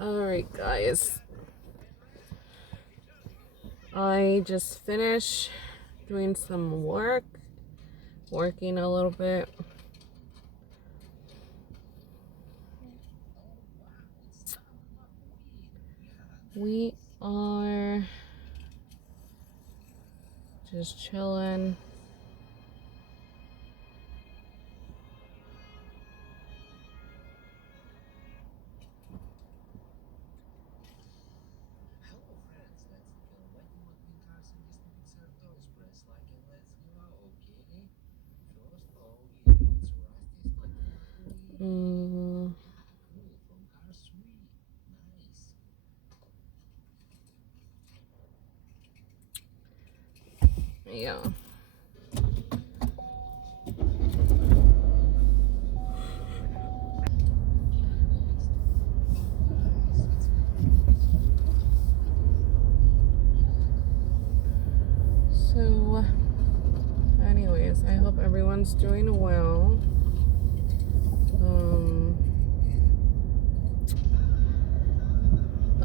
Alright, guys. I just finished doing some working a little bit. We are just chilling. Yeah. So, anyways, I hope everyone's doing well.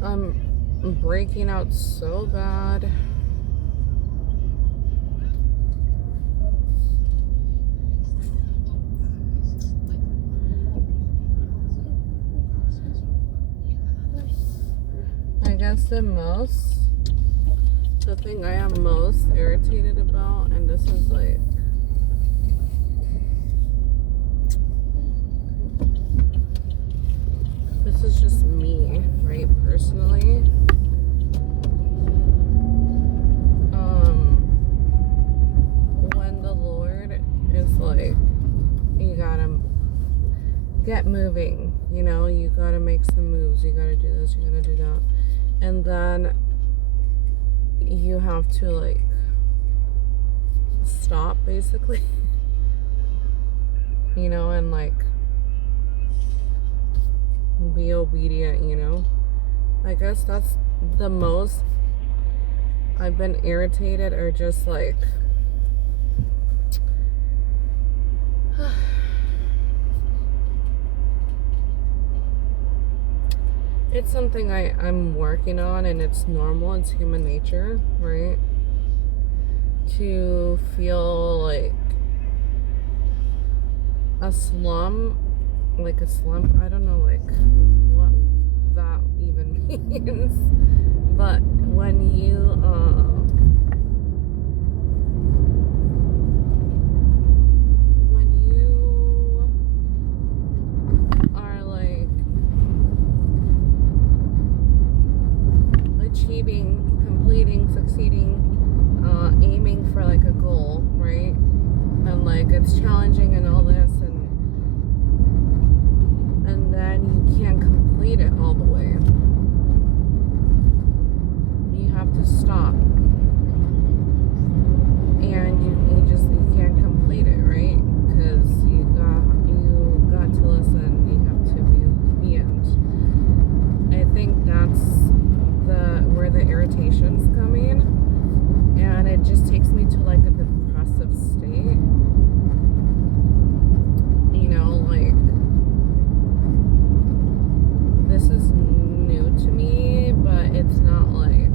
I'm breaking out so bad. I guess the thing I am most irritated about, and this is like, this is just me, right, personally. When the Lord is like, you gotta get moving, you gotta make some moves, you gotta do this, you gotta do that, and then you have to like stop basically, and like be obedient, I guess that's the most I've been irritated, or just like it's something I'm working on, and it's normal, it's human nature, right? To feel like a slump, I don't know like what that even means, but when you are like achieving, completing, succeeding, aiming for like a goal, right? And like it's challenging and all this, and then you can't complete it all the way. You have to stop, and you can't complete it, right? Because you got to listen. You have to be obedient. I think that's where the irritation's coming, and it just takes me to like a depressive state. Like this is new to me, but it's not like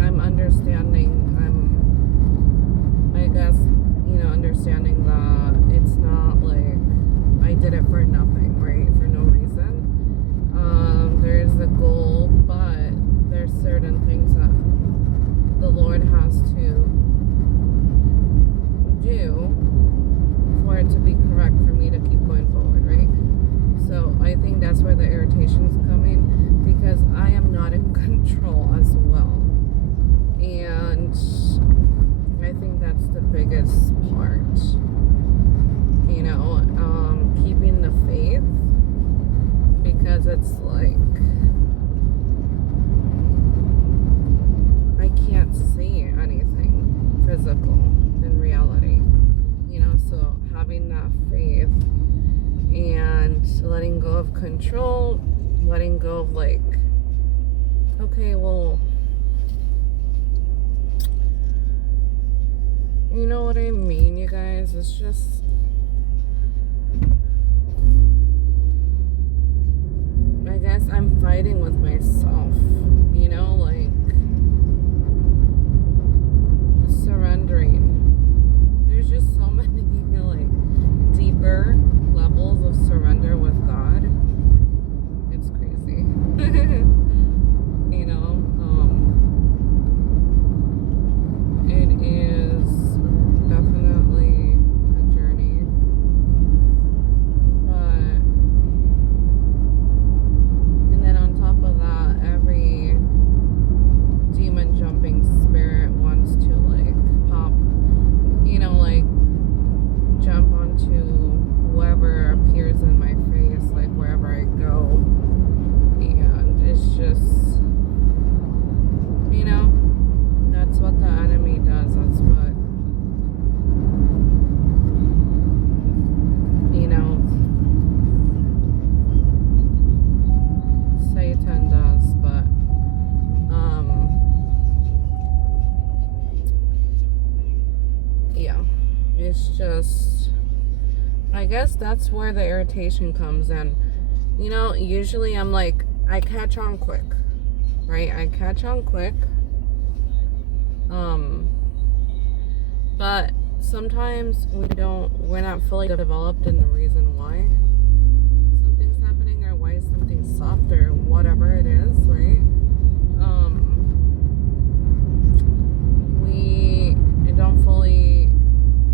I'm understanding. I guess, understanding that it's not like I did it for nothing, right? For no reason. There's a goal, but there's certain things that the Lord has to do for it to be correct for me to keep going forward, right? So I think that's where the irritation is coming, because I am not in control as well, and I think that's the biggest part, keeping the faith, because it's like I can't see anything physical in reality, so having that faith and letting go of control, letting go of like, okay, well, you know what I mean, you guys? It's just fighting with myself, you know, like surrendering. There's just so many like deeper levels of surrender with God. It's crazy. You know, it is definitely a journey, but and then on top of that, every demon jumping spirit wants to like pop, you know, like jump onto whoever appears in my face, like wherever I go. And it's just, you know, that's what the enemy does. That's what, you know, Satan does. But yeah, it's just, I guess that's where the irritation comes in. You know, usually I'm like, I catch on quick, right? I catch on quick. But sometimes we're not fully developed in the reason why something's happening or why something's soft or whatever it is, right? We don't fully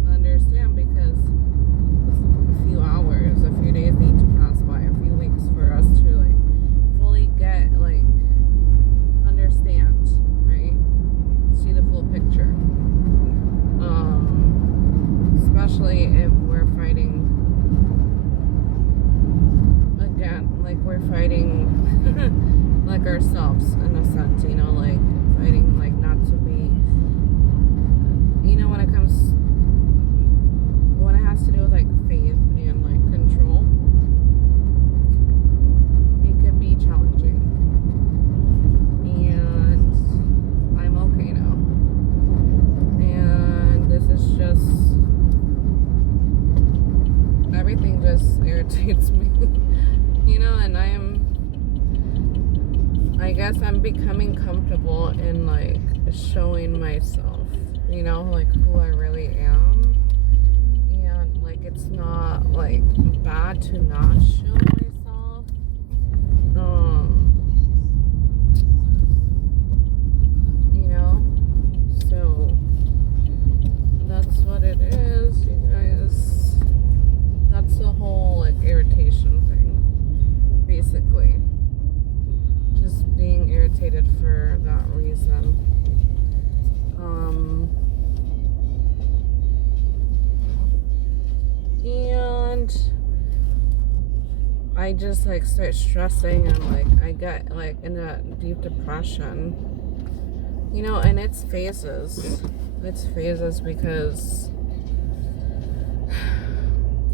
understand because a few hours, a few days need to pass by, a few weeks for us to like fully get, like, understand, right? See the full picture. Especially if we're fighting again, like we're fighting like ourselves in a sense, you know, like fighting like not to be, you know, when it has to do with like faith and like control, it could be challenging. And I'm okay now. And this is just, everything just irritates me. You know, and I guess I'm becoming comfortable in like showing myself, you know, like who I really am. And like it's not like bad to not show myself. You know, so that's what it is, you guys. That's the whole like irritation thing, basically. Just being irritated for that reason. And I just like start stressing and like I get like in a deep depression, you know, and it's phases. It's phases because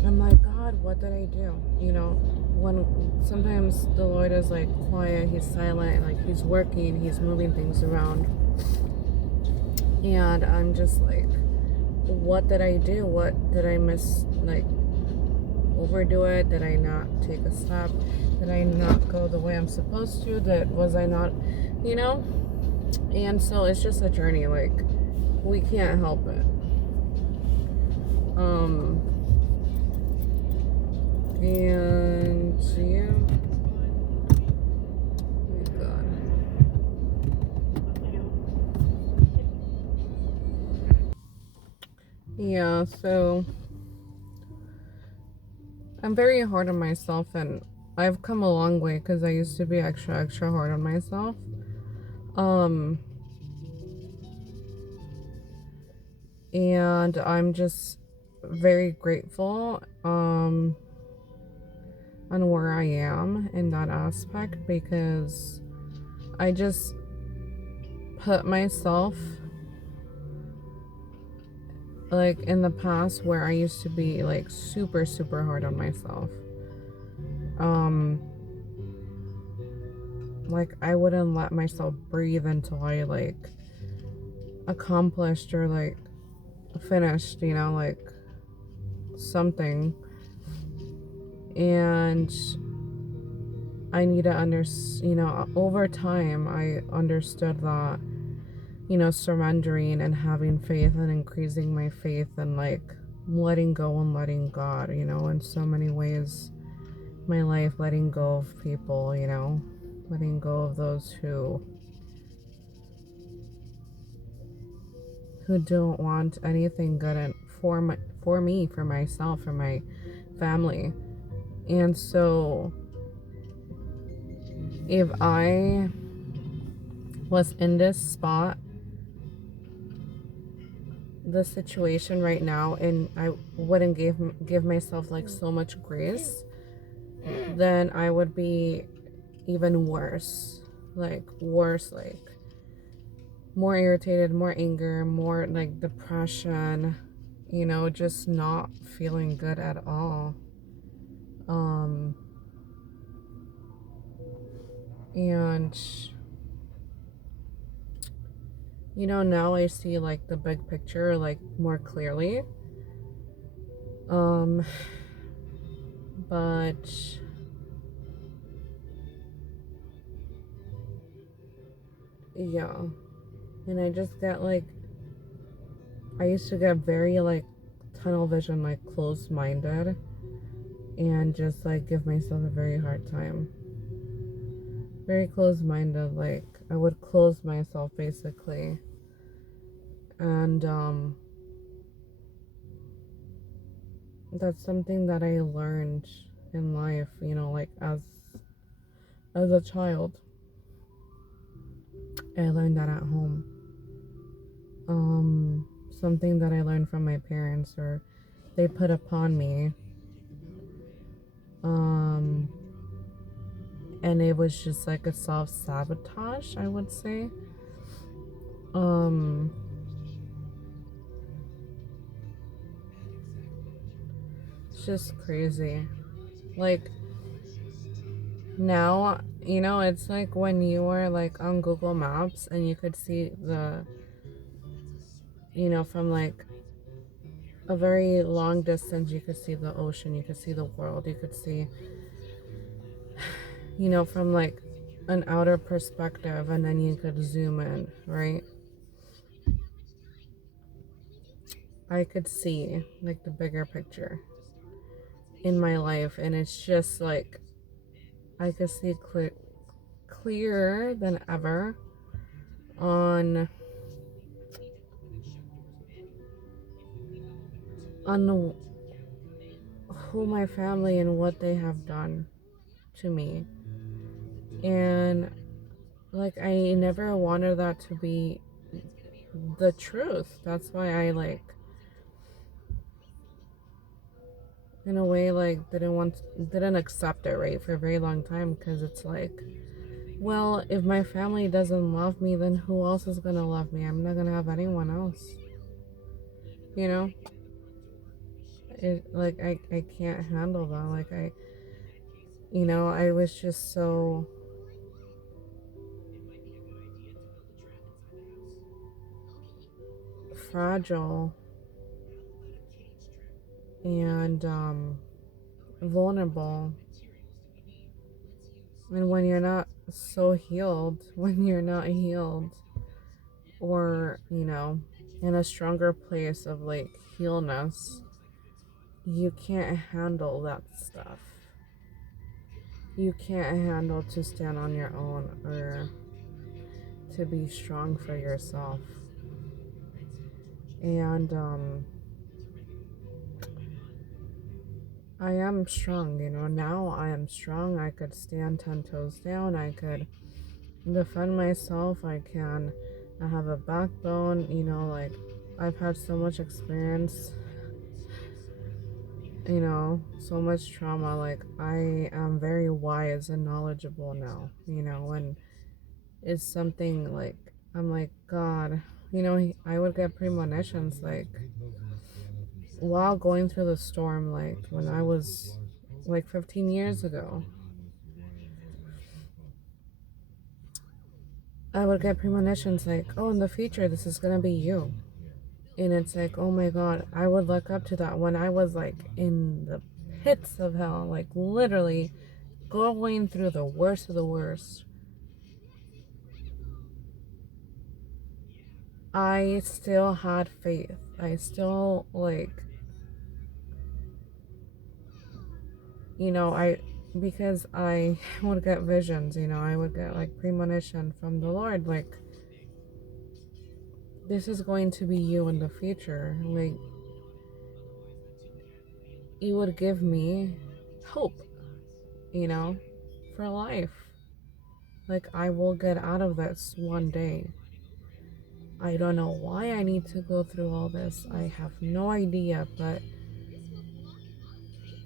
I'm like, God, what did I do? You know, when sometimes the Lord is like quiet, he's silent, like he's working, he's moving things around. And I'm just like, what did I do? What did I miss? Like, overdo it? Did I not take a step? Did I not go the way I'm supposed to? Was I not, you know? And so it's just a journey. Like, we can't help it. And yeah. Oh my God. Yeah, so I'm very hard on myself, and I've come a long way because I used to be extra hard on myself. And I'm just very grateful on where I am in that aspect, because I just put myself like in the past where I used to be like super hard on myself. Like I wouldn't let myself breathe until I like accomplished or like finished, you know, like something. And I need to over time, I understood that, surrendering and having faith and increasing my faith and like letting go and letting God, in so many ways, my life, letting go of people, letting go of those who don't want anything good for me, for myself, for my family. And so if I was in this spot, the situation right now, and I wouldn't give myself like so much grace, then I would be even worse. Like worse, like more irritated, more anger, more like depression, just not feeling good at all. And now I see like the big picture like more clearly. But yeah, and I just get like, I used to get very like tunnel vision, like closed minded, and just like give myself a very hard time. Very closed minded, like I would close myself basically. And that's something that I learned in life, like as a child. I learned that at home. Something that I learned from my parents, or they put upon me. And it was just like a self-sabotage, I would say. It's just crazy. Like now, it's like when you were like on Google Maps and you could see from like a very long distance, you could see the ocean, you could see the world, you could see, from like an outer perspective, and then you could zoom in, right? I could see like the bigger picture in my life, and it's just like I could see clearer than ever on on who my family and what they have done to me. And like I never wanted that to be the truth. That's why I like in a way like didn't accept it, right, for a very long time, because it's like, well, if my family doesn't love me, then who else is gonna love me? I'm not gonna have anyone else, you know it, like I can't handle that. Like I was just so fragile and vulnerable. And when you're not so healed, when you're not healed, or in a stronger place of like healness, you can't handle that stuff. You can't handle to stand on your own, or to be strong for yourself. And I am strong, now I am strong. I could stand 10 toes down. I could defend myself. I have a backbone, like I've had so much experience, so much trauma. Like I am very wise and knowledgeable now, and it's something like I'm like, God, I would get premonitions like while going through the storm, like when I was like 15 years ago. I would get premonitions like, oh, in the future, this is gonna be you. And it's like, oh my God, I would look up to that when I was like in the pits of hell, like literally going through the worst of the worst, I still had faith. I still, like, because I would get visions, I would get like premonition from the Lord, like, this is going to be you in the future. Like, you would give me hope, for life. Like, I will get out of this one day. I don't know why I need to go through all this. I have no idea, but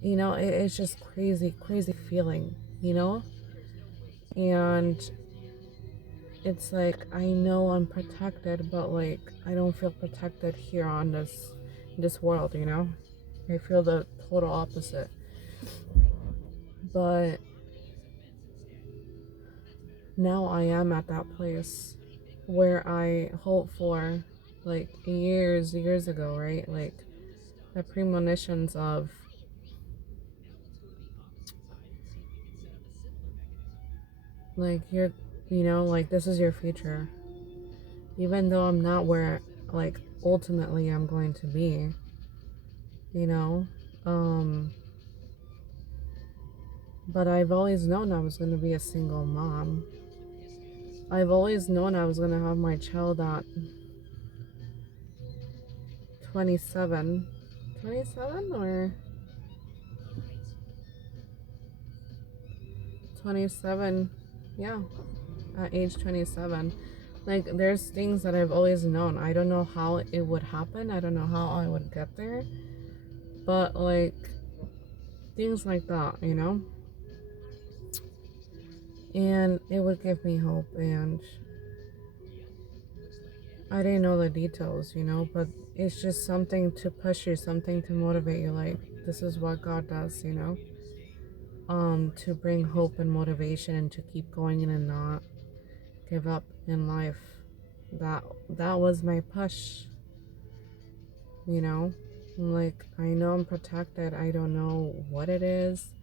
it's just crazy, crazy feeling, and it's like, I know I'm protected, but like, I don't feel protected here on this world, I feel the total opposite. But now I am at that place where I hoped for, like, years ago, right? Like, the premonitions of, like, like, this is your future. Even though I'm not where, like, ultimately I'm going to be, you know? Um, but I've always known I was going to be a single mom. I've always known I was going to have my child at 27. 27 or 27? Yeah, at age 27. Like, there's things that I've always known. I don't know how it would happen. I don't know how I would get there. But, like, things like that, And it would give me hope. And I didn't know the details, but it's just something to push you, something to motivate you. Like, this is what God does, to bring hope and motivation and to keep going and not give up in life. That was my push, you know. Like, I know I'm protected. I don't know what it is.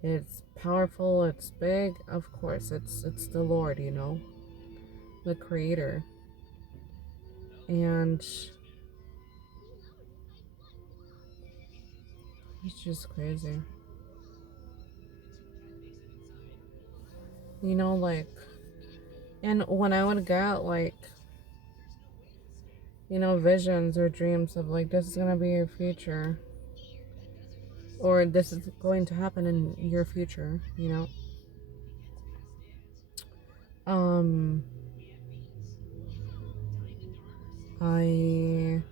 It's powerful, it's big. Of course, it's the Lord, the creator. And it's just crazy. Like, and when I would get, like, visions or dreams of, like, this is gonna be your future, or this is going to happen in your future, um, I,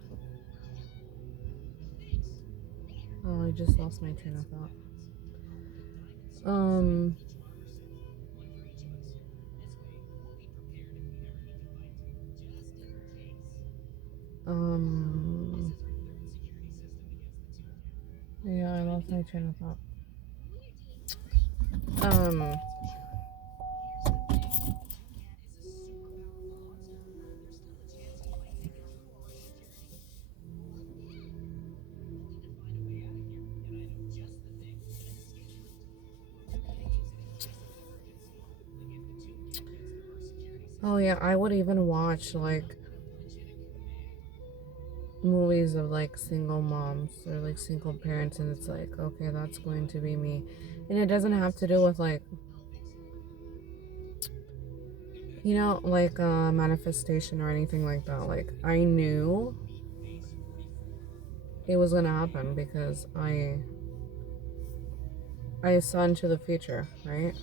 I just lost my train of thought. Um, um, yeah, I lost my train of thought. Um, oh yeah, I would even watch, like, movies of, like, single moms or, like, single parents, and it's like, okay, that's going to be me. And it doesn't have to do with, like, like, manifestation or anything like that. Like, I knew it was gonna happen because I saw into the future, right?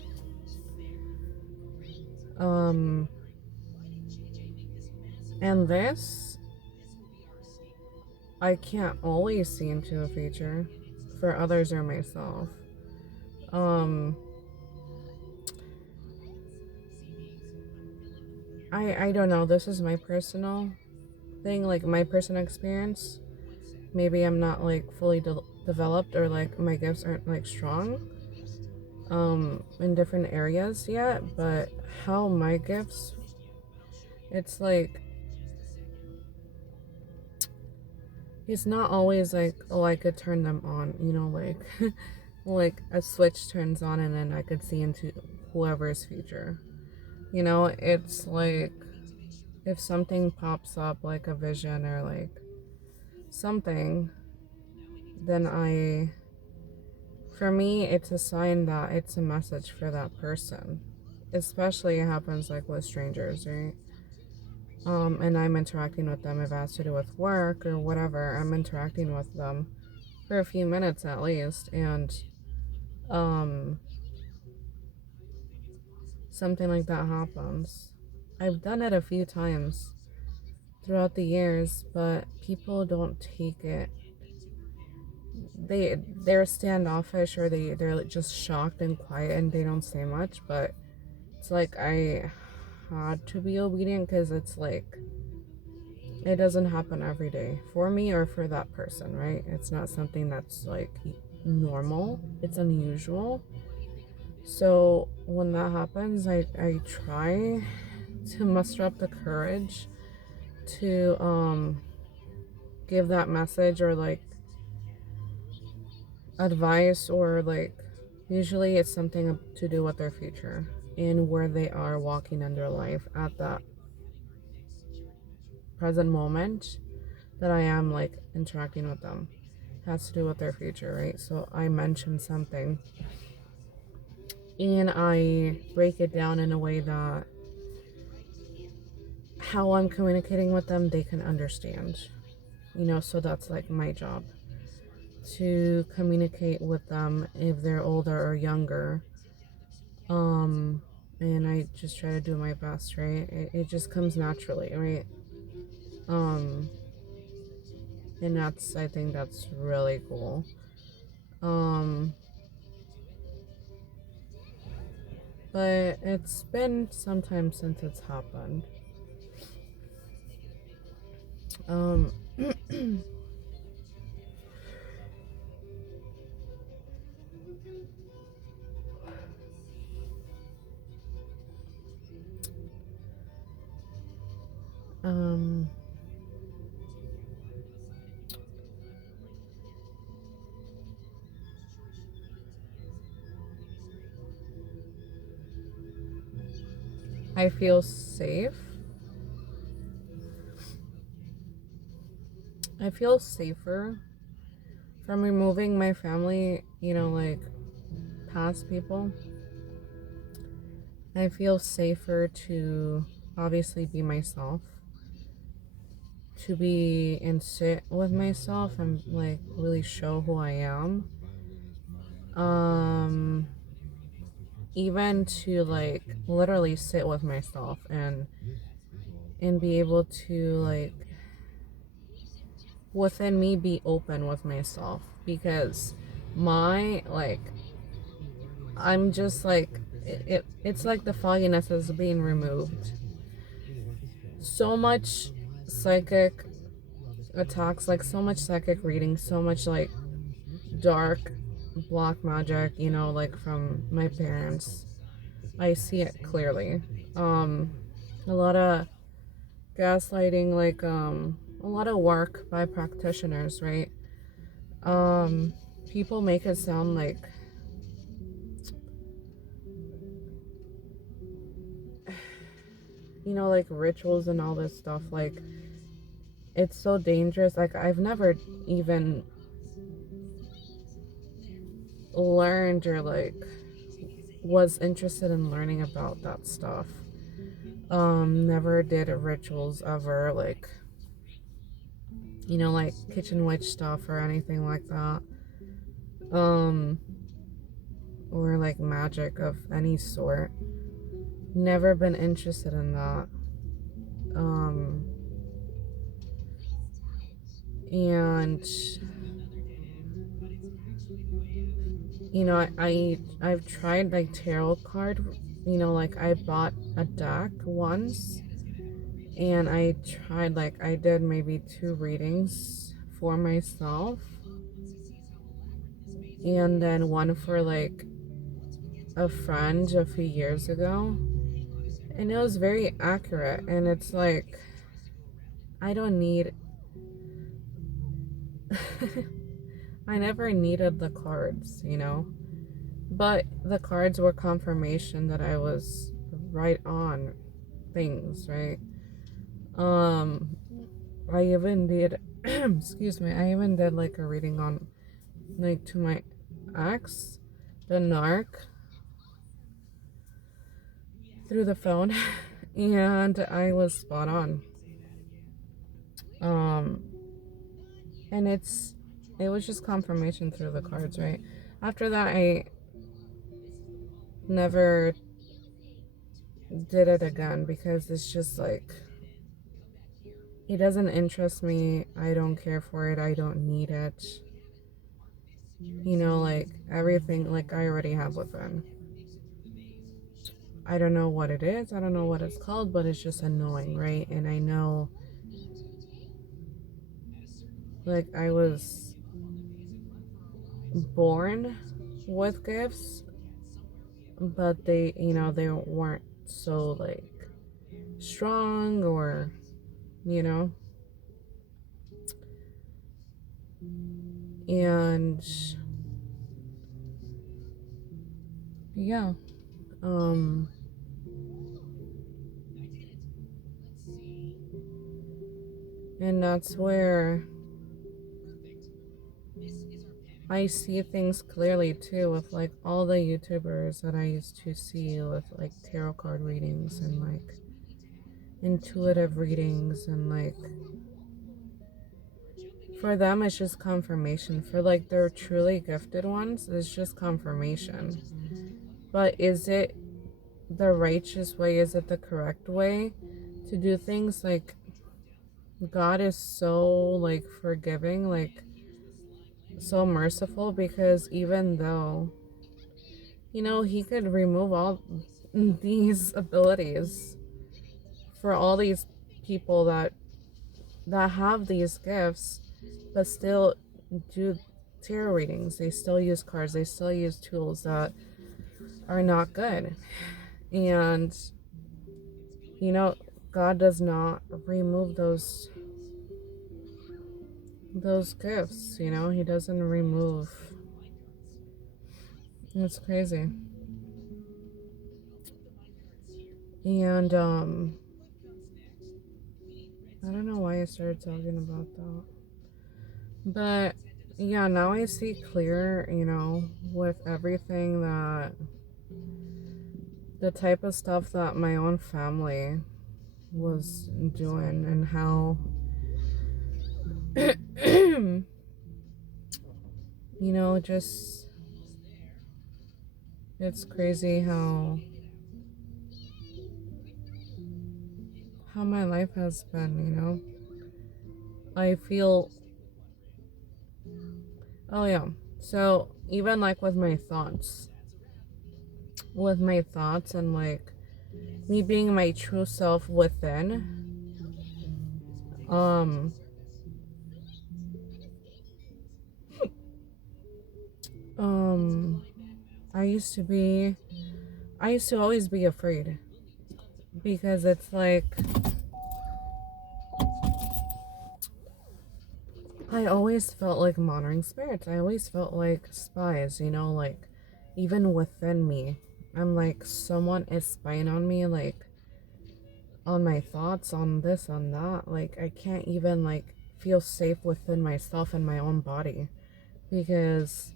Um, and this, I can't always see into the future for others or myself. Um, I don't know. This is my personal thing, like, my personal experience. Maybe I'm not, like, fully developed, or, like, my gifts aren't, like, strong in different areas yet, but how my gifts, it's like, it's not always like, oh, I could turn them on, like, like a switch turns on and then I could see into whoever's future. You know, it's like if something pops up like a vision or like something, then for me, it's a sign that it's a message for that person. Especially it happens like with strangers, right? And I'm interacting with them if it has to do with work or whatever. I'm interacting with them for a few minutes at least, and um, something like that happens. I've done it a few times throughout the years, but people don't take it. They're standoffish, or they're like just shocked and quiet and they don't say much. But it's like I had to be obedient because it's like it doesn't happen every day for me or for that person, right? It's not something that's like normal. It's unusual. So when that happens, I try to muster up the courage to give that message or like advice, or like usually it's something to do with their future and where they are walking in their life at that present moment that I am like interacting with them. It has to do with their future, right? So I mention something and I break it down in a way that how I'm communicating with them they can understand. You know, so that's like my job, to communicate with them if they're older or younger. Um, and I just try to do my best, right? It just comes naturally, right? Um, and I think that's really cool. Um, but it's been some time since it's happened. Um, um, I feel safe. I feel safer from removing my family, you know, like past people. I feel safer to obviously be myself, to be and sit with myself and like really show who I am. Um, Even to like literally sit with myself and be able to like within me be open with myself, because my like I'm just like it's like the fogginess is being removed. So much psychic attacks, like so much psychic reading, so much like dark black magic, you know, like from my parents. I see it clearly. Um a lot of gaslighting, like a lot of work by practitioners, right? Um People make it sound like, you know, like rituals and all this stuff, like it's so dangerous. Like I've never even learned or like was interested in learning about that stuff. Never did rituals ever, like, you know, like kitchen witch stuff or anything like that. Um, or like magic of any sort. Never been interested in that. Um, and you know, I've tried like tarot card. You know, like I bought a deck once, and I tried like I did maybe 2 readings for myself, and then one for like a friend a few years ago, and it was very accurate. And it's like I don't need I never needed the cards, you know? But the cards were confirmation that I was right on things, right? Um, I even did, excuse me, I even did like a reading on, like, to my ex, the narc, through the phone, and I was spot on. Um, and it was just confirmation through the cards, right? After that, I never did it again because it's just like, it doesn't interest me. I don't care for it. I don't need it. You know, like everything, like I already have within. I don't know what it is. I don't know what it's called, but it's just annoying, right? And I know, like, I was born with gifts, but they, you know, they weren't so like strong or, you know, and yeah, um, and that's where I see things clearly too with like all the YouTubers that I used to see with like tarot card readings and like intuitive readings, and like for them it's just confirmation. For like their truly gifted ones, it's just confirmation. But is it the righteous way? Is it the correct way to do things? Like, God is so like forgiving, like so merciful, because even though, you know, he could remove all these abilities for all these people that have these gifts, but still do tarot readings. They still use cards. They still use tools that are not good. And, you know, God does not remove those gifts, you know? He doesn't remove. It's crazy. And I don't know why I started talking about that. But yeah, now I see clear, you know, with everything, that the type of stuff that my own family was doing, and how you know, just, it's crazy how my life has been, you know. I feel, oh yeah. So even like with my thoughts and like me being my true self within, um um I used to be, I used to always be afraid, because it's like I always felt like monitoring spirits. I always felt like spies, you know, like even within me. I'm like, someone is spying on me, like on my thoughts, on this, on that. Like I can't even like feel safe within myself and my own body, because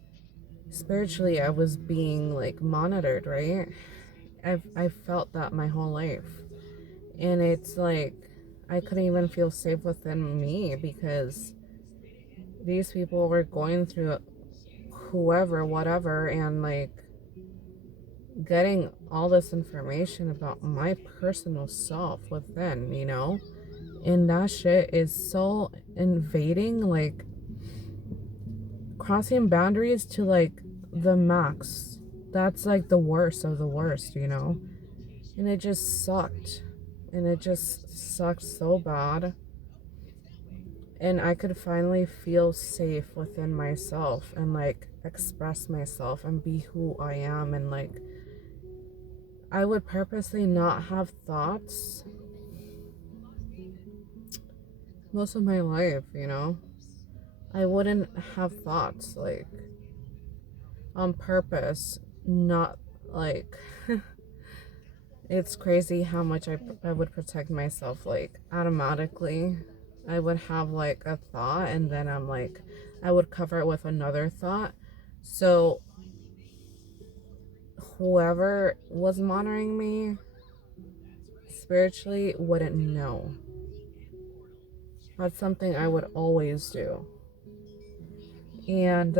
spiritually I was being like monitored, right? I've felt that my whole life. And it's like I couldn't even feel safe within me, because these people were going through whoever, whatever, and like getting all this information about my personal self within, you know? And that shit is so invading, like crossing boundaries to like the max. That's like the worst of the worst, you know? And it just sucked. And it just sucked so bad. And I could finally feel safe within myself and like express myself and be who I am. And like I would purposely not have thoughts most of my life, you know. I wouldn't have thoughts like on purpose, not like it's crazy how much I would protect myself. Like automatically I would have like a thought, and then I would cover it with another thought. So whoever was monitoring me spiritually wouldn't know. That's something I would always do. And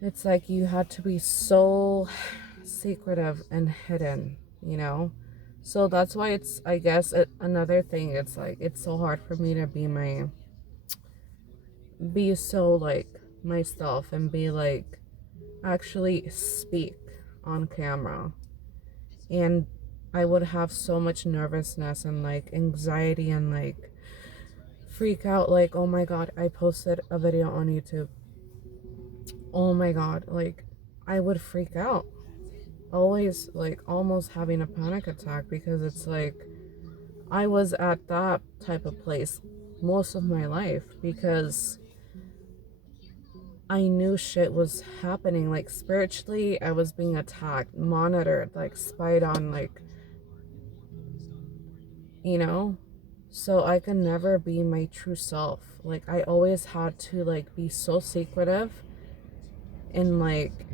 it's like you had to be so secretive and hidden, you know? So that's why it's, I guess, another thing, it's like, it's so hard for me to be so like myself and be like, actually speak on camera. And I would have so much nervousness and like anxiety and like freak out, like, oh my God, I posted a video on YouTube. Oh my God, like, I would freak out. Always like almost having a panic attack, because it's like I was at that type of place most of my life, because I knew shit was happening. Like spiritually, I was being attacked, monitored, like spied on, like, you know? So I could never be my true self. Like I always had to like be so secretive and like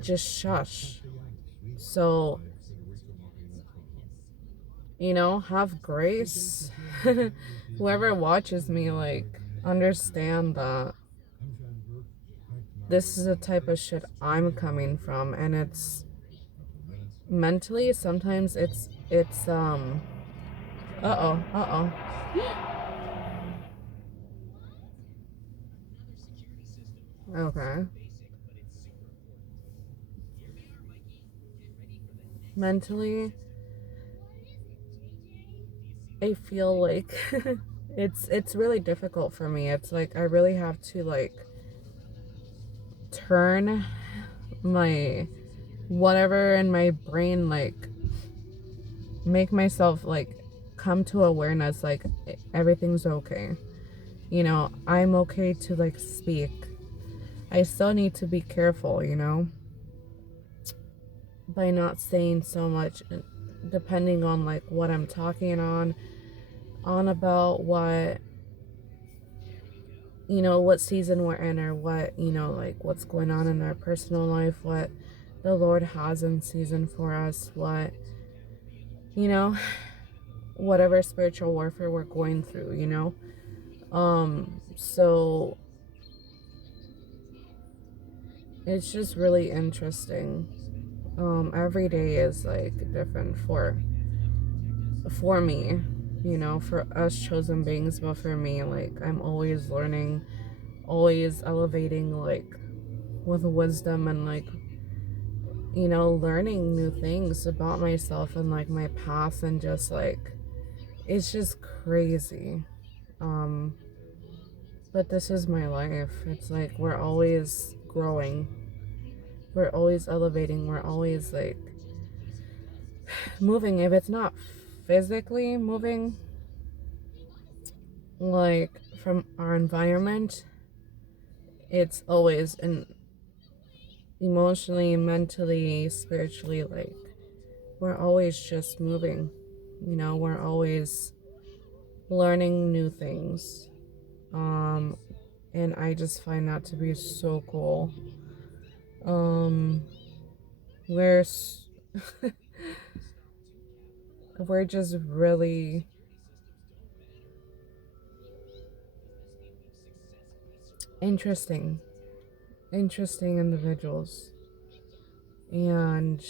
just shush. So, have grace. Whoever watches me, like, understand that this is the type of shit I'm coming from, and it's mentally, sometimes uh-oh. Okay. Mentally, I feel like it's really difficult for me. It's like I really have to like turn my whatever in my brain, like make myself like come to awareness, like everything's okay. I'm okay to like speak. I still need to be careful, by not saying so much, depending on like what I'm talking on about, what season we're in, or what, like what's going on in our personal life, what the Lord has in season for us, you know, whatever spiritual warfare we're going through, so it's just really interesting. Every day is like different for me, for us chosen beings, but for me, like I'm always learning, always elevating, like with wisdom, and like learning new things about myself and like my past, and just like it's just crazy. um but this is my life. It's like we're always growing, we're always elevating, we're always like moving. If it's not physically moving, like from our environment, it's always emotionally, mentally, spiritually, like we're always just moving. We're always learning new things. And I just find that to be so cool. um we're we're just really interesting individuals, and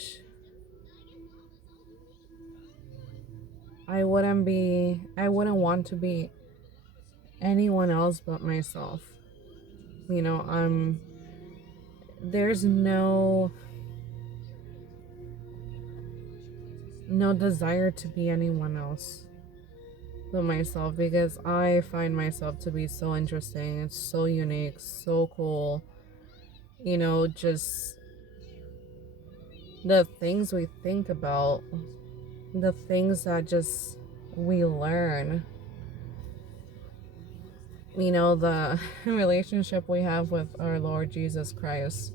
I wouldn't want to be anyone else but myself. I'm there's no desire to be anyone else but myself, because I find myself to be so interesting. It's so unique, so cool. Just the things we think about, the things that just we learn, you know, the relationship we have with our Lord Jesus Christ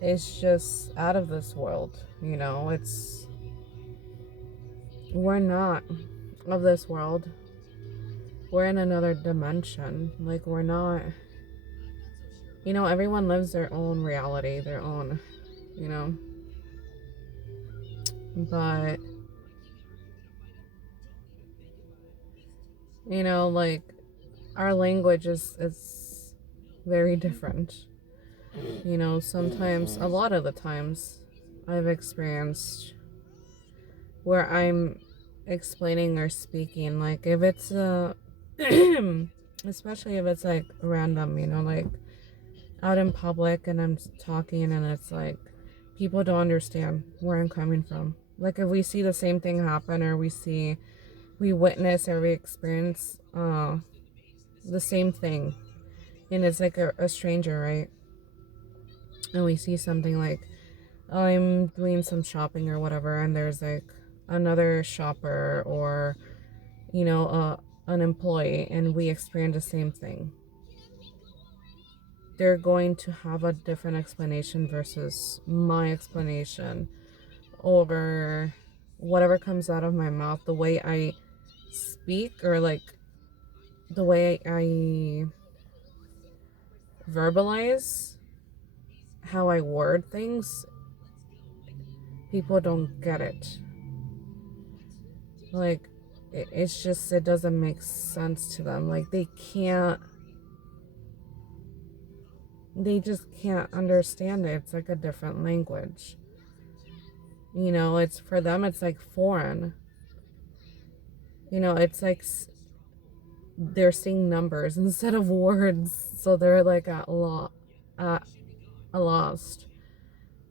is just out of this world. You know, we're not of this world. We're in another dimension. Like, we're not, you know, everyone lives their own reality, their own, you know, but, you know, like, our language is very different. You know, sometimes, a lot of the times, I've experienced where I'm explaining or speaking, like, if it's especially if it's like random, you know, like out in public and I'm talking and it's like people don't understand where I'm coming from. Like, if we see the same thing happen, or we witness or we experience the same thing, and it's like a stranger, right? And we see something like, I'm doing some shopping or whatever, and there's like another shopper, or, you know, an employee, and we experience the same thing. They're going to have a different explanation versus my explanation, or whatever comes out of my mouth, the way I speak, or like the way I verbalize, how I word things. People don't get it. Like, it's just, it doesn't make sense to them. Like, they just can't understand it. It's like a different language. You know, it's, for them, it's like foreign. You know, it's like they're seeing numbers instead of words. So they're like at a lost.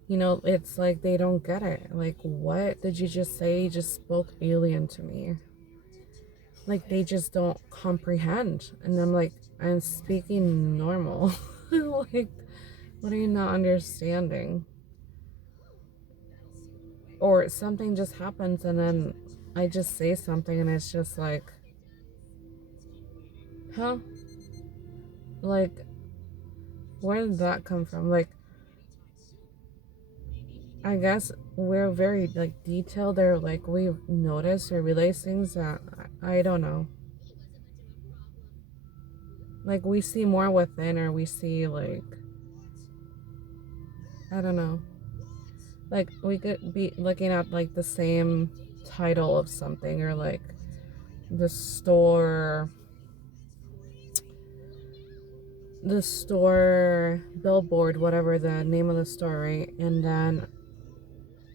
You know, it's like they don't get it. Like, what did you just say? You just spoke alien to me. Like, they just don't comprehend. And I'm like, I'm speaking normal. Like, what are you not understanding? Or something just happens and then I just say something and it's just like, huh? Like, where did that come from? Like, I guess we're very like detailed, or like we notice or realize things that I don't know. Like, we see more within, or we see like, I don't know. Like, we could be looking at like the same title of something, or like the store billboard, whatever the name of the store, right? And then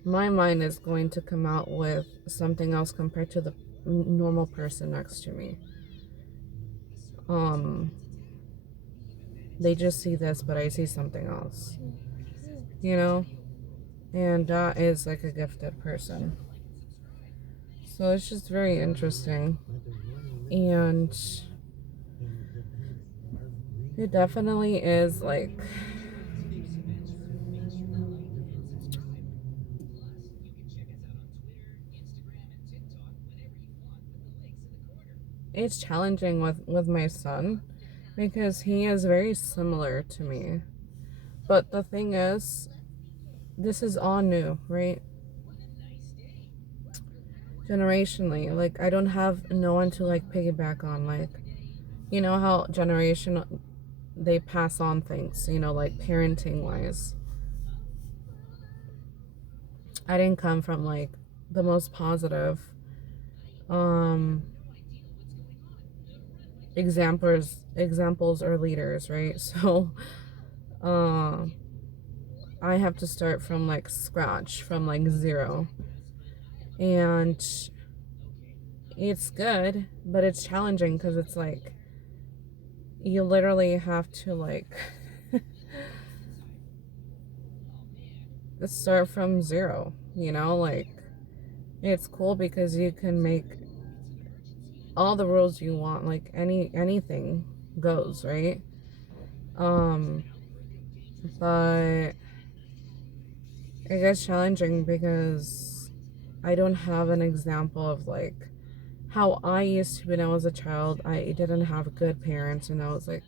my mind is going to come out with something else compared to the normal person next to me. They just see this, but I see something else, you know? And that is like a gifted person. So it's just very interesting. And it definitely is like, it's challenging with my son, because he is very similar to me. But the thing is, this is all new, right? Generationally, like, I don't have no one to like piggyback on. Like, you know how generation, they pass on things, you know, like parenting wise. I didn't come from like the most positive um examples or leaders, right? So uh I have to start from like scratch, from like zero. And it's good, but it's challenging, because it's like you literally have to like start from zero, you know? Like, it's cool because you can make all the rules you want, like anything goes, right? um but it gets challenging because I don't have an example of like how I used to when I was a child. I didn't have good parents, and I was like,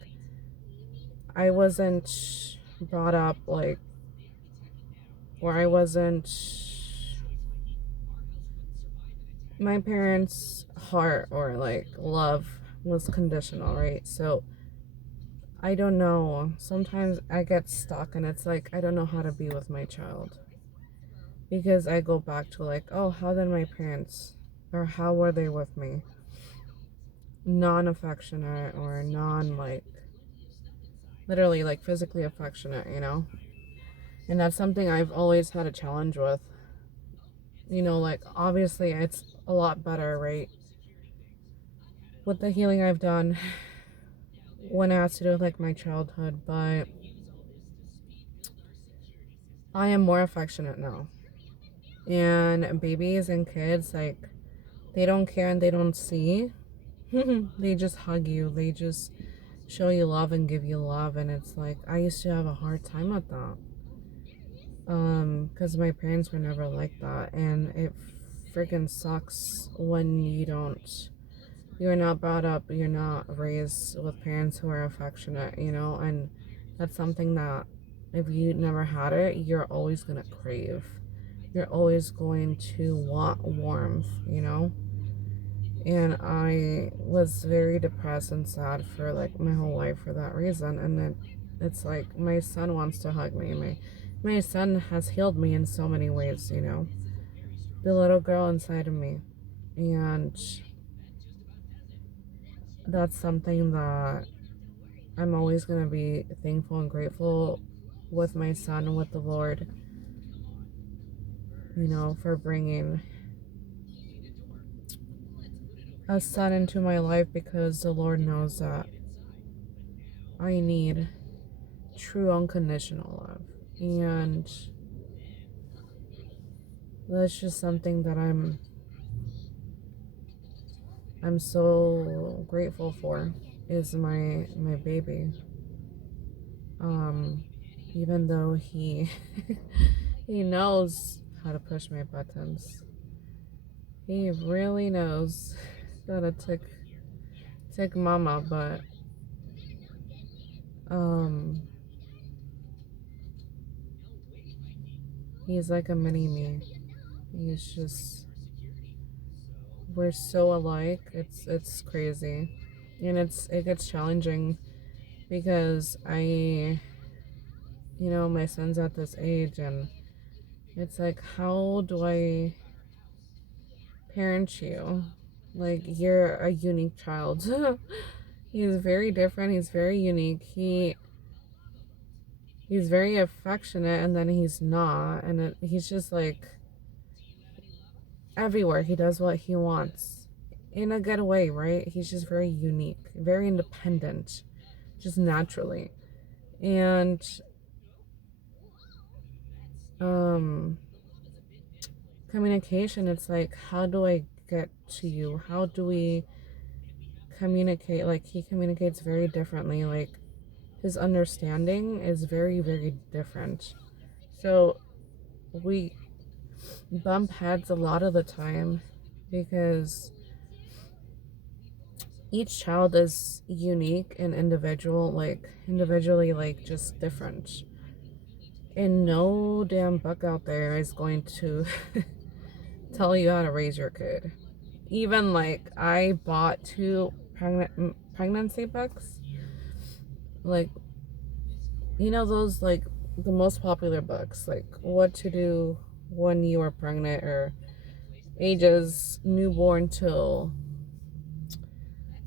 I wasn't brought up like, or I wasn't, my parents' heart or like love was conditional, right? So I don't know. Sometimes I get stuck and it's like I don't know how to be with my child because I go back to like, oh, how did my parents or how were they with me? Non-affectionate or non like literally like physically affectionate, you know? And that's something I've always had a challenge with. You know, like obviously it's a lot better, right? With the healing I've done when it has to do with like my childhood, but I am more affectionate now. And babies and kids, like, they don't care and they don't see. They just hug you. They just show you love and give you love. And it's like, I used to have a hard time with that. Because my parents were never like that. And it freaking sucks when you're not brought up, you're not raised with parents who are affectionate, you know? And that's something that if you never had it, you're always gonna crave. You're always going to want warmth, you know? And I was very depressed and sad for like my whole life for that reason. And then it's like my son wants to hug me. My son has healed me in so many ways, you know? The little girl inside of me. And that's something that I'm always going to be thankful and grateful with my son and with the Lord, you know, for bringing a son into my life because the Lord knows that I need true unconditional love. And that's just something that I'm so grateful for is my baby. Um Even though he he knows how to push my buttons. He really knows that it took mama, but um he's like a mini me. He's just we're so alike. It's crazy. And it gets challenging because my son's at this age and it's like how do I parent you? Like you're a unique child. He's very different. He's very unique. He's very affectionate and then he's not and he's just like everywhere. He does what he wants in a good way, right? He's just very unique, very independent, just naturally. And um communication, it's like how do I get to you? How do we communicate? Like he communicates very differently. Like his understanding is very, very different. So we bump heads a lot of the time because each child is unique and individual, like individually, like just different. And no damn book out there is going to tell you how to raise your kid. Even like I bought two pregnancy books, like those like the most popular books, like what to do when you are pregnant or ages newborn till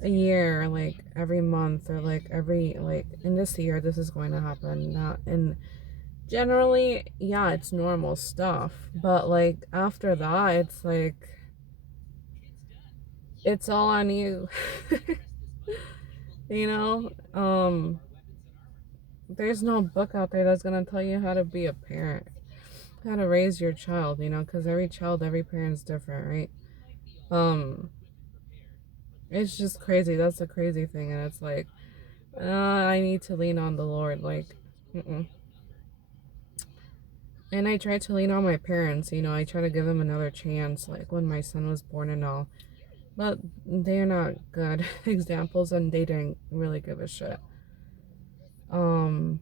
a year, like every month or like every like in this year this is going to happen. Not and generally, yeah, it's normal stuff, but like after that, it's like it's all on you. you know, there's no book out there that's gonna tell you how to be a parent, how to raise your child. Because every child, every parent's different, right? Um, it's just crazy. That's the crazy thing, and it's like, I need to lean on the Lord. Like, mm-mm. And I try to lean on my parents, you know, I try to give them another chance, like when my son was born and all. But they're not good examples and they didn't really give a shit. Um,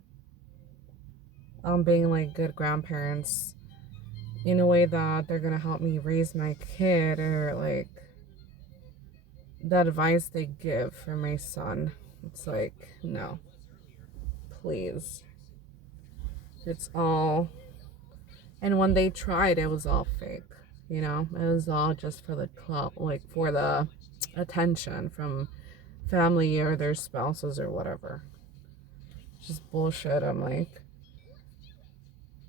on being like good grandparents in a way that they're gonna help me raise my kid or like the advice they give for my son. It's like, no, please. It's all, and when they tried, it was all fake, you know? It was all just for the clout, like for the attention from family or their spouses or whatever. Just bullshit. I'm like,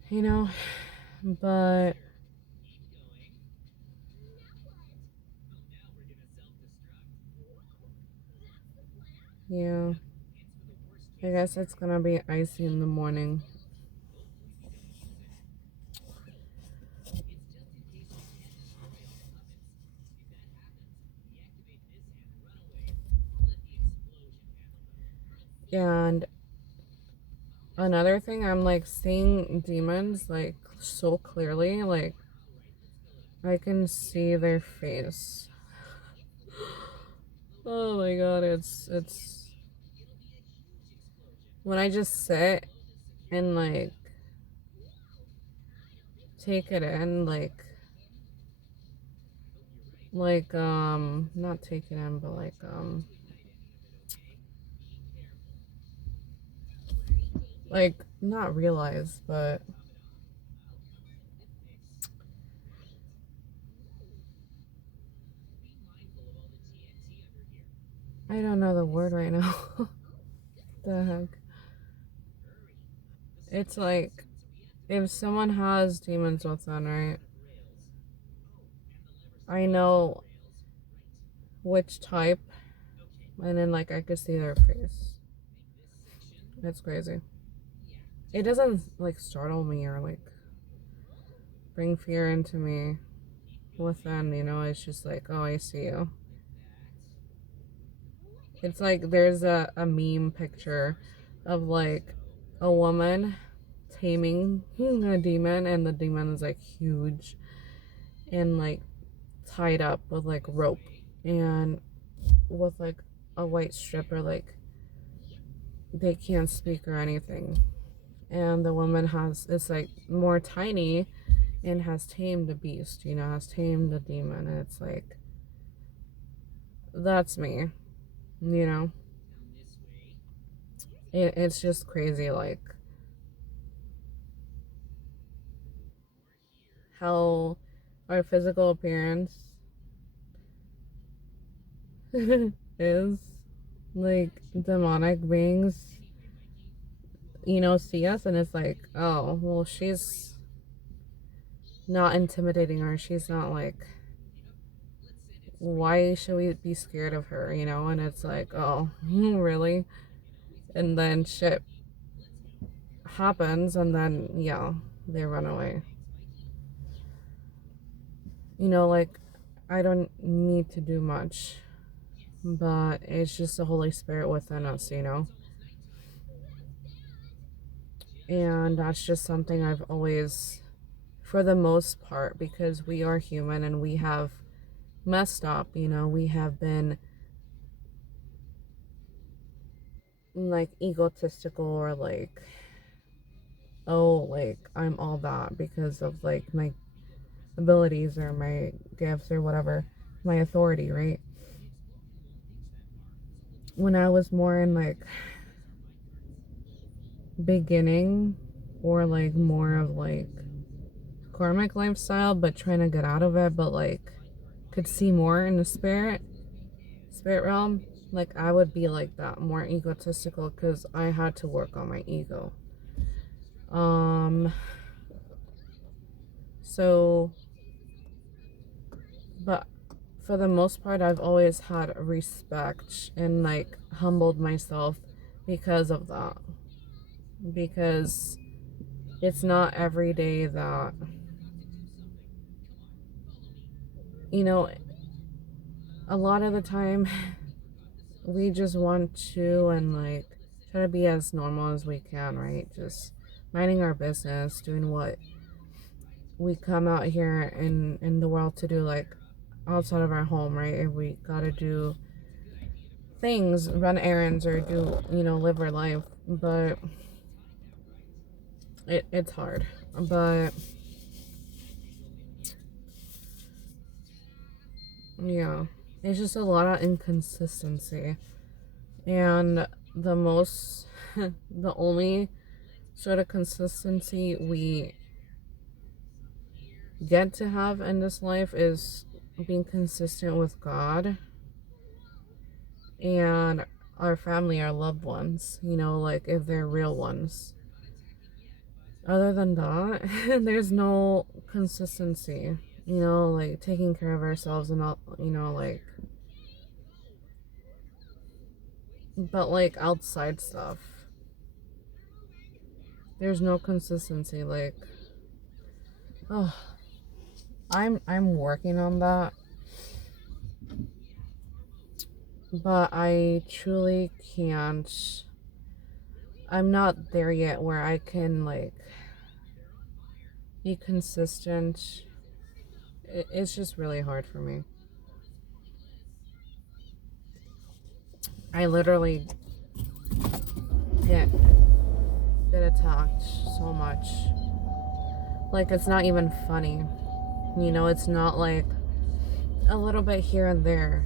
you know, but yeah, I guess it's gonna be icy in the morning. And another thing, I'm like seeing demons like so clearly, like I can see their face. Oh my god, it's when I just sit and like take it in, not take it in, but like not realize, but I don't know the word right now. The heck? It's like if someone has demons within, right? I know which type, and then like I could see their face. That's crazy. It doesn't like startle me or like bring fear into me within, you know, it's just like, oh, I see you. It's like there's a meme picture of like a woman taming a demon, and the demon is like huge and like tied up with like rope and with like a white strip, or like they can't speak or anything. And the woman has, it's like more tiny and has tamed the beast, you know, has tamed the demon. And it's like, that's me, you know. It's just crazy, like how our physical appearance is, like demonic beings, you know, see us and it's like, oh, well, she's not intimidating, or she's not like, why should we be scared of her, you know? And it's like, oh, really? And then shit happens, and then, yeah, they run away. You know, like, I don't need to do much, but it's just the Holy Spirit within us, you know? And that's just something I've always, for the most part, because we are human and we have messed up, you know, we have been like egotistical, or like, oh, like I'm all that because of like my abilities or my gifts or whatever, my authority, right? When I was more in like beginning, or like more of like karmic lifestyle, but trying to get out of it, but like could see more in the spirit realm, like I would be like that, more egotistical, because I had to work on my ego. Um, so, but for the most part, I've always had respect and like humbled myself because of that. Because it's not every day that, you know, a lot of the time we just want to, and like try to be as normal as we can, right? Just minding our business, doing what we come out here in the world to do, like, outside of our home, right? And we gotta do things, run errands, or do, live our life. But it's hard. But yeah, it's just a lot of inconsistency. And the only sort of consistency we get to have in this life is being consistent with God and our family, our loved ones, like if they're real ones. Other than that, there's no consistency, like taking care of ourselves and all, like, but like outside stuff, there's no consistency. Like, oh, I'm working on that, but I truly can't. I'm not there yet where I can, like, be consistent. It's just really hard for me. I literally get attacked so much. Like, it's not even funny. It's not like a little bit here and there.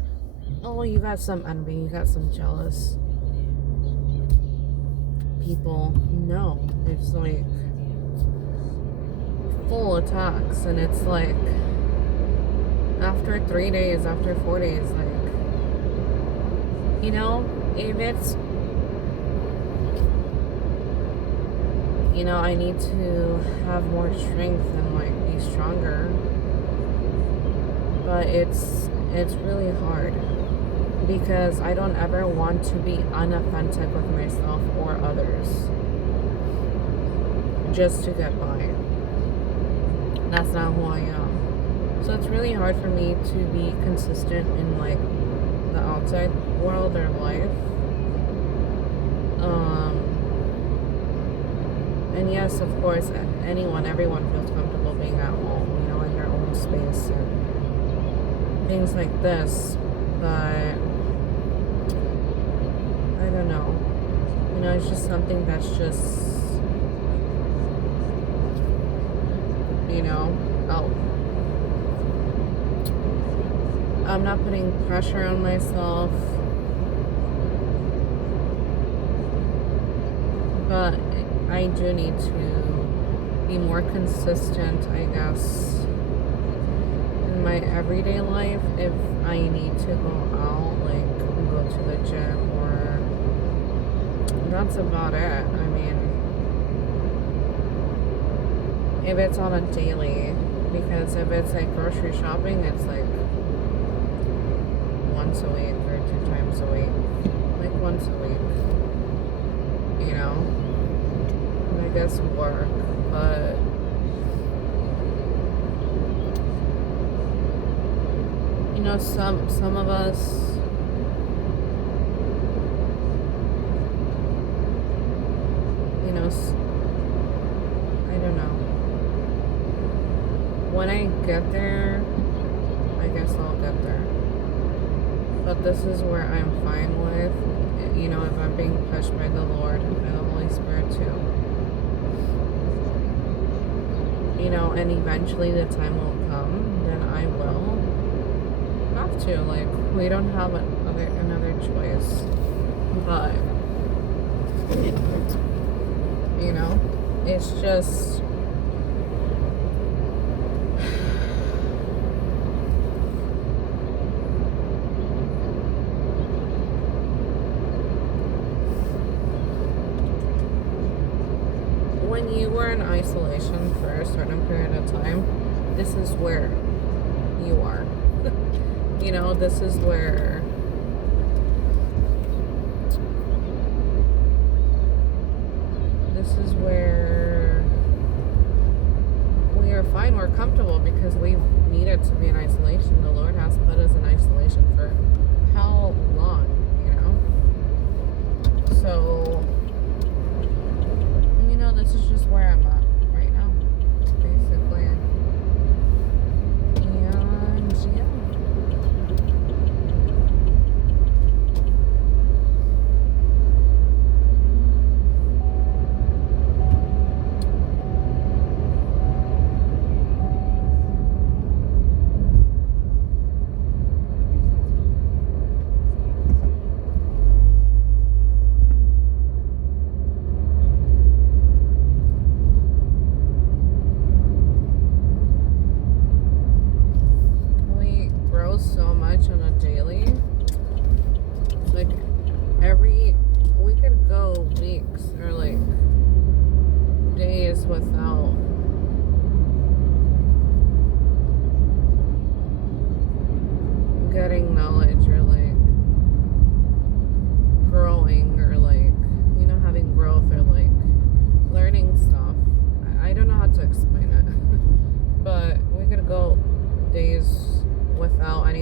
Oh, you got some envy, you got some jealous people. No, it's like full attacks, and it's like after 3 days, after 4 days, like, if it's, I need to have more strength and, like, be stronger, but it's really hard because I don't ever want to be unauthentic with myself or others just to get by. That's not who I am. So it's really hard for me to be consistent in, like, the outside world or life. And yes, of course, everyone feels comfortable being at home, in their own space and things like this. But I don't know. It's just something that's just, out. I'm not putting pressure on myself, but I do need to be more consistent, I guess, in my everyday life. If I need to go out, like go to the gym, or that's about it. I mean, if it's on a daily, because if it's like grocery shopping, it's like once a week or 2 times a week, like once a week, and I guess work, but some of us, I don't know. When I get there, I guess I'll get there. But this is where I'm fine with, if I'm being pushed by the Lord and by the Holy Spirit too. And eventually the time will come, then I will have to. Like, we don't have another choice. But, it's just, when you were in isolation for a certain period of time, this is where you are. This is where we are fine, we're comfortable, because we've needed to be in isolation. The Lord has put us in isolation for how long, So, this is just where I'm at right now, basically.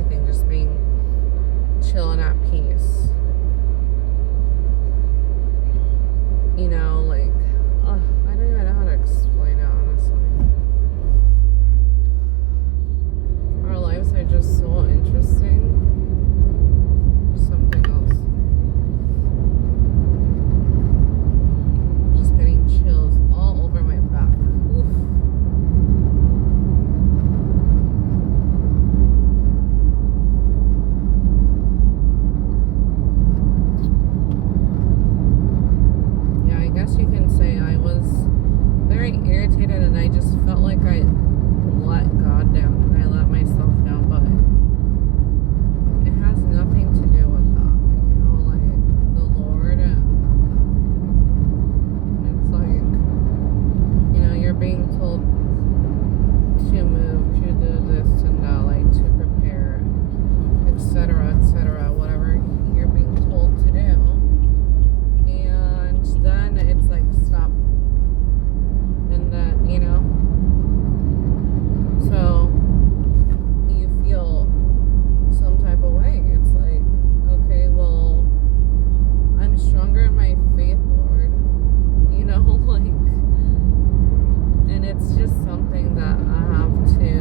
anything, just being chill and at peace. You know, like, I don't even know how to explain it, honestly. Our lives are just so interesting. Something else. Just getting chills all over my back. Oof. Yeah, I guess you can say I was very irritated and I just felt like I let God down and I let myself down, but it has nothing to do with that. You know, like the Lord, it's like, you know, you're being told to move, to do this and that, like to prepare, etc., whatever you're being told to do. And then it's like, stop. And then, you know, so you feel some type of way. It's like, okay, well, I'm stronger in my faith, Lord. You know, like, and it's just something that I have to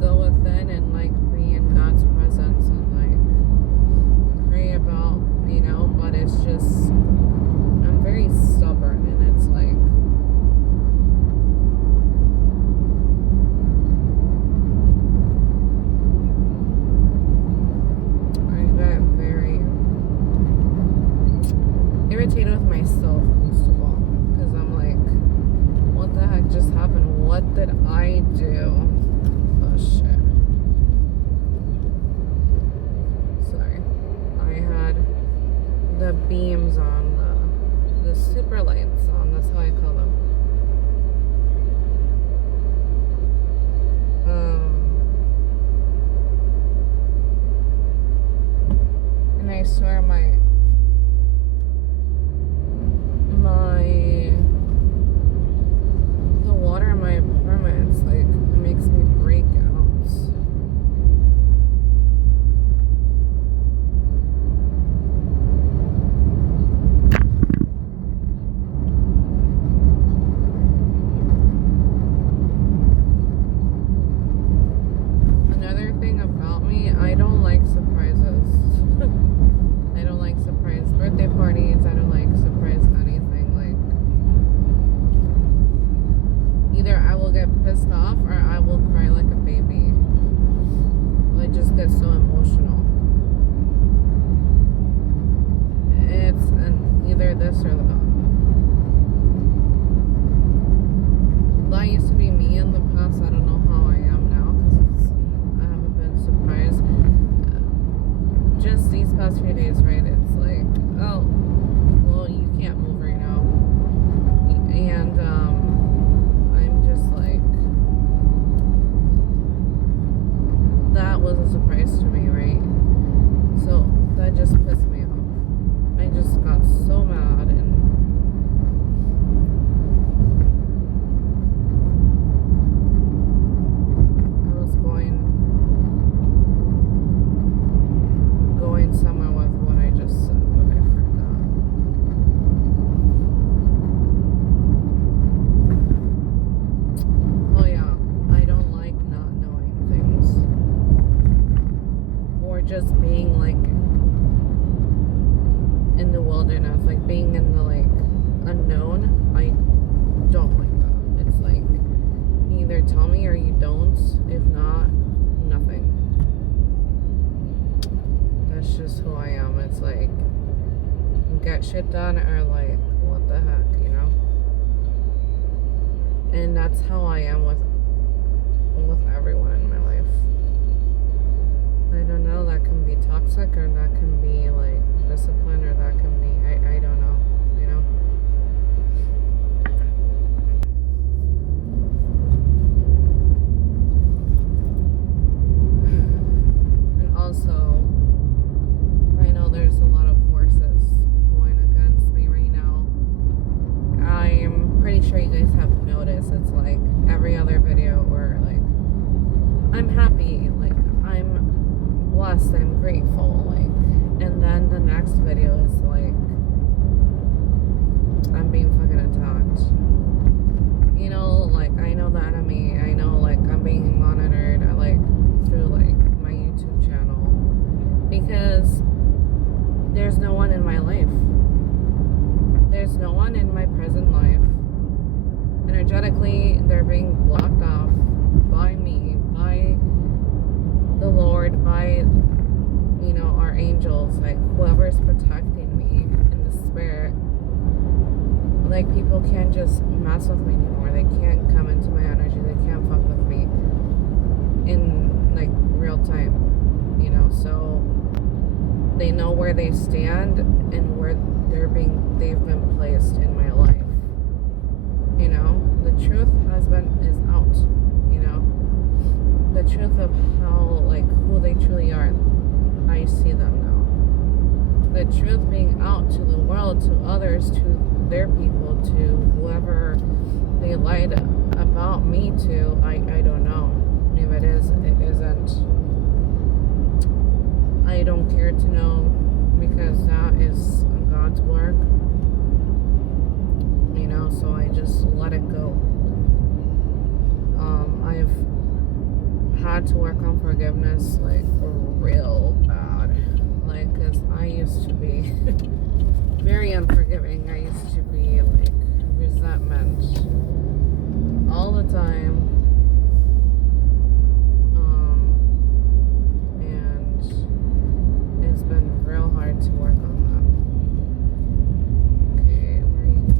go within and like be in God's presence and like pray about, you know, but it's just, I'm very stubborn and it's like, irritated with myself most of all, because I'm like, what the heck just happened? What did I do? Oh shit. Sorry. I had the beams on, the super lights on, that's how I call them. And I swear the water in my apartment, it's like, it makes me break out. Another thing about me, I don't like surprises. I don't like surprise birthday parties. I don't like surprise anything. Like, either I will get pissed off or I will cry like a baby. I just get so emotional. It's either this or that. That used to be me in the past. I don't know how I am now because I haven't been surprised. Just these past few days, right? It's like, oh, well, you can't move right now. And I'm just like, that was a surprise to me, right? So that just pissed me off. I just got so mad and I was going somewhere with what I just said, but I forgot. Oh yeah, I don't like not knowing things. Or just being like in the wilderness, like being in the like unknown. I don't like that. It's like, you either tell me or you don't. If not, nothing. That's just who I am. It's like, get shit done or like, what the heck, you know? And that's how I am with everyone in my life. I don't know, that can be toxic or that can be like discipline or that can be, I don't know, you know? And also, I know there's a lot of forces going against me right now. I'm pretty sure you guys have noticed it's like every other video or like I'm happy, like I'm blessed, I'm grateful, like, and then the next video is like, I'm being fucking attacked. You know, like, I know the enemy, I know, like, I'm being monitored, like, through, like, my YouTube channel, because there's no one in my life. There's no one in my present life. Energetically, they're being blocked off by me, by the Lord, by, you know, our angels, like, whoever's protecting me in the spirit. Like, people can't just mess with me anymore. They can't come into my energy. They can't fuck with me in, like, real time, you know. So they know where they stand and where they've been placed in my life, you know. The truth is out, you know. The truth of how, like, who they truly are, I see them now. The truth being out to the world, to others, to their people, to whoever they lied about me to, I don't know. If it is, it isn't. I don't care to know, because that is God's work, you know, so I just let it go. I've had to work on forgiveness, like, real bad, like, because I used to be very unforgiving. I used to be, like, resentment all the time, and it's been real hard to work on that. Okay, where are you going?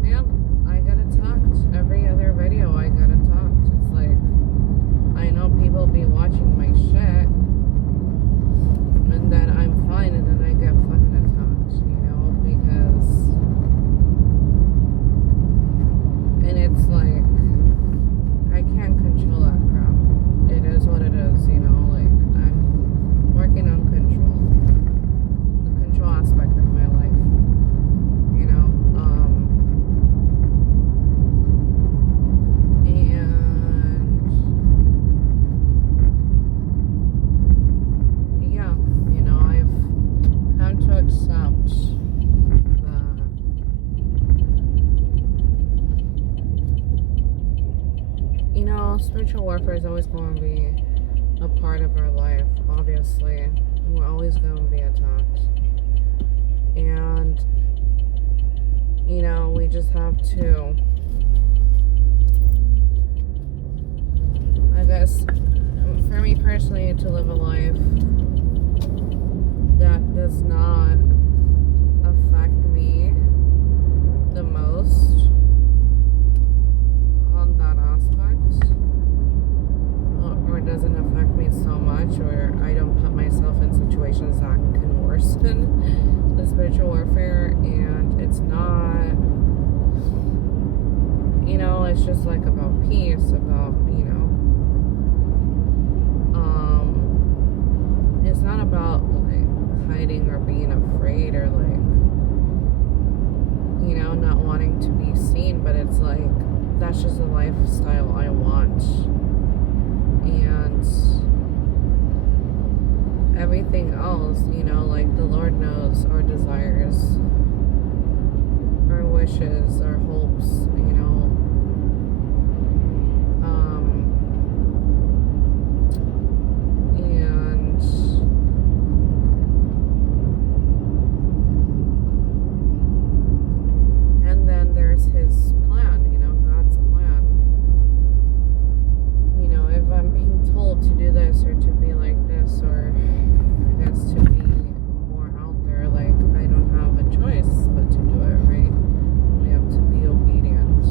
But yeah, I get attacked. Every other video I get attacked. It's like, I know people be watching my shit, and then I'm fine, and then I get fucking attacked, you know, because, and it's like, I can't control that crap. It is what it is, you know, like, I'm working on control, the control aspect of my life, you know, and yeah, you know, I've come to accept that, you know, spiritual warfare is always going to be a part of our life, obviously. We're always going to be attacked. And, you know, we just have to, I guess, for me personally, to live a life that does not affect me the most on that aspect, or doesn't affect me so much, or I don't put myself in situations that can worsen the spiritual warfare, and it's not, you know, it's just like about peace, about, you know, it's not about, like, hiding or being afraid, or, like, you know, not wanting to be seen, but it's like, that's just a lifestyle I want. And everything else, you know, like, the Lord knows our desires, our wishes, our hopes, you know. And then there's His plan, you know, God's plan. You know, if I'm being told to do this, or to be like this, or I guess to be more out there, like, I don't have a choice but to do it, right? We have to be obedient.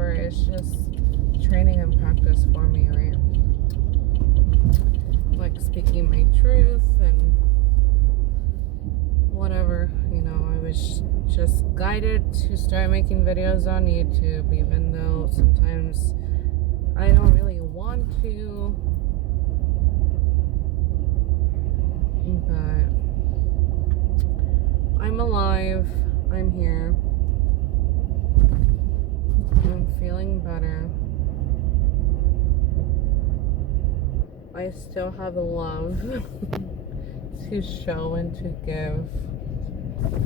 whatever. It's just training and practice for me, right? Like speaking my truth and whatever, you know. I was just guided to start making videos on YouTube, even though sometimes I don't really want to, but I'm alive, I'm here, I'm feeling better. I still have love to show and to give,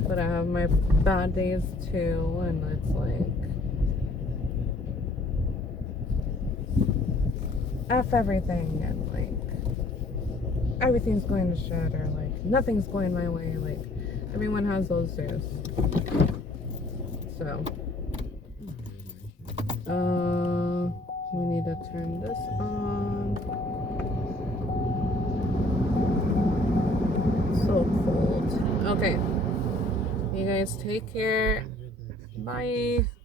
but I have my bad days too, and it's like F everything, and like everything's going to shit, or like nothing's going my way. Like everyone has those days. So we need to turn this on. So cold. Okay, you guys take care. Bye.